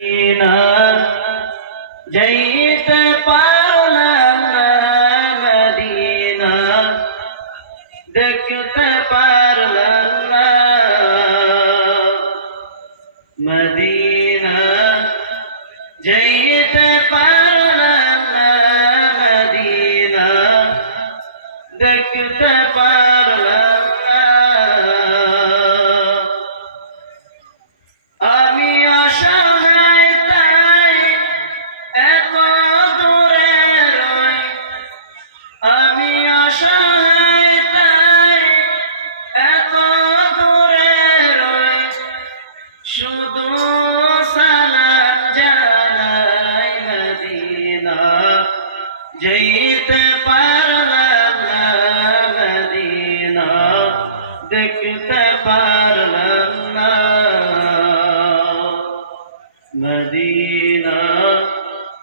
Medina যাইতে পারলাম না, মদিনা দেখতে পারলাম না, মদিনা যাইতে পারলাম না, মদিনা দেখতে পারলাম না। আমি অসহায় তাই এত দূরে রই, আমি অসহায় তাই এত দূরে রই, শুধু সালাম জানাই মদিনা যাইতে পারলাম না, মদিনা দেখতে পারলাম না, মদিনা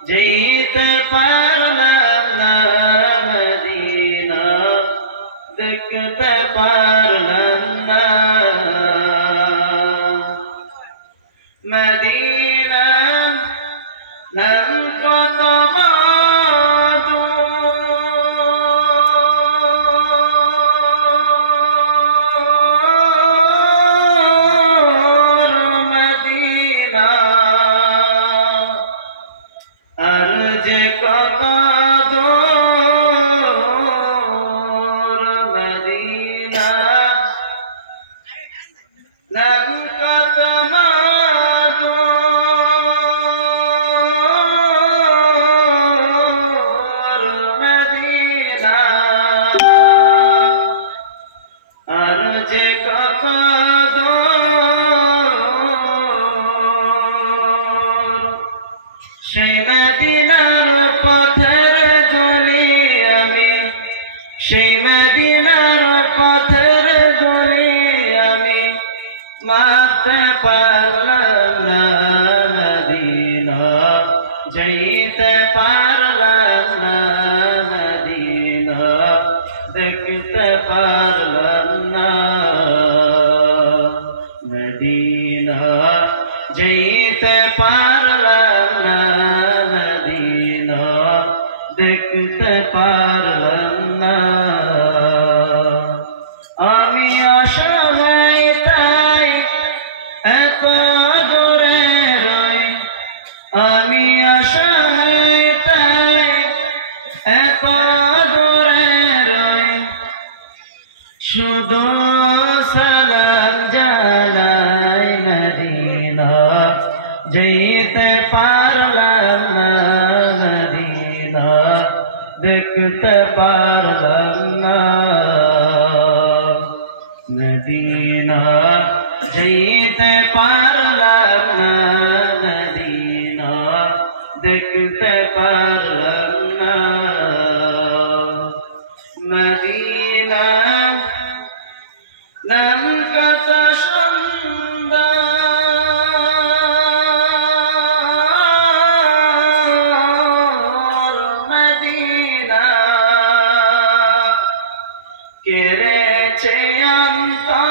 যাইতে পারলাম না, মদিনা দেখতে পারলাম না, মদিনা নাম কত মধু, মদিনা আর যে কত দূর, মদিনা নাম কত মধু, মদিনা আর যে কত দূর, সেই মদিনার পথের ধুলি আমি, সেই মদিনার পথের ধুলি আমি মাপতে পারলাম না, মদিনা যাইতে পারলাম না, মদিনা দেখতে পারলাম না, মদিনা যাইতে পারলাম না, মদিনা দেখতে পারলাম না। আমি অসহায় তাই এত দূরে রই, আমি অসহায় তাই এত দূরে রই, শুধু সালাম জানাই মদিনা যাইতে পারলাম না, মদিনা দেখতে পারলাম না, মদিনা যাইতে পারলাম না, মদিনা দেখতে পারলাম না, মদিনা নাম কত সুন্দর, মদিনা কেড়েছে অন্তর,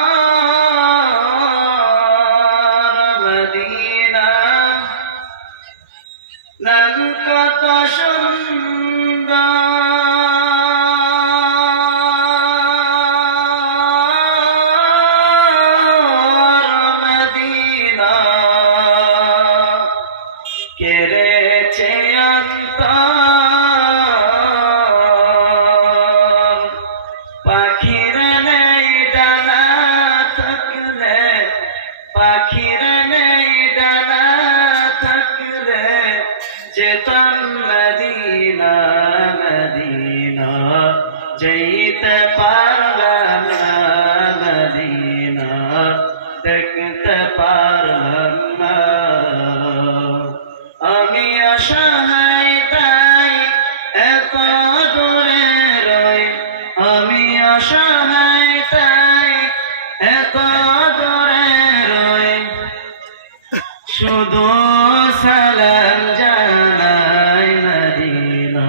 মদিনা নাম কত সুন্দর, মদিনা কেড়েছে অন্তর, পাখির নেই ডানা থাকলে, পাখির নেই ডানা থাকলে যেতাম মদিনা, মদিনা যাইতে পারলাম না, মদিনা দেখতে পারলাম না। আমি অসহায় তাই এত দূরে রই, আমি অসহায় তাই এত দূরে রই, শুধু সালাম জানাই মদিনা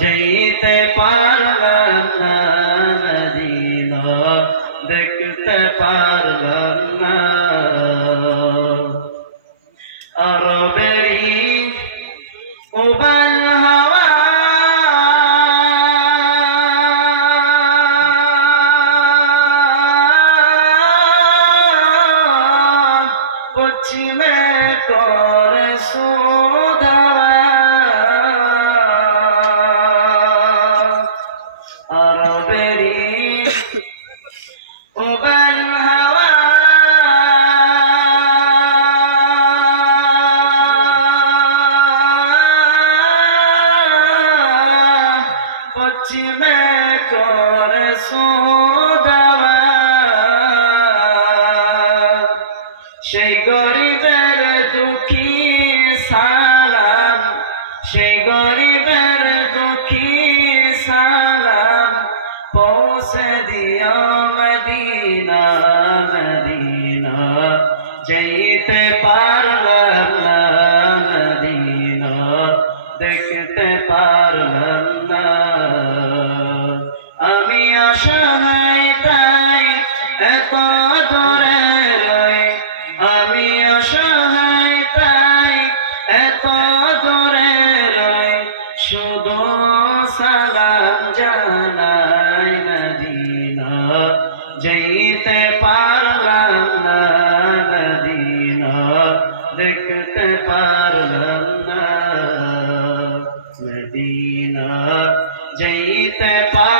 যাইতে পারলাম না, মদিনা দেখতে পারলাম না। আর আরবেরি উবাল হাওয়া পশ্চিমে করে সুধাওয়া আরবেরি উবাল হাওয়া পশ্চিমে করে সুধাওয়া সেই গরিবের দুঃখী সালাম সেই গরিবের দুঃখী সালাম পৌঁছে দিও মদিনা মদিনা যেতে পারলাম না মদিনা দেখতে পারলাম না আমি অসহায় তাই এত দূরে রই আমি অসহায় তাই এত দূরে রই শুধু সালাম জানাই মদিনা যেতে পারলাম না মদিনা দেখতে পারলাম না মদিনা যেতে পারলাম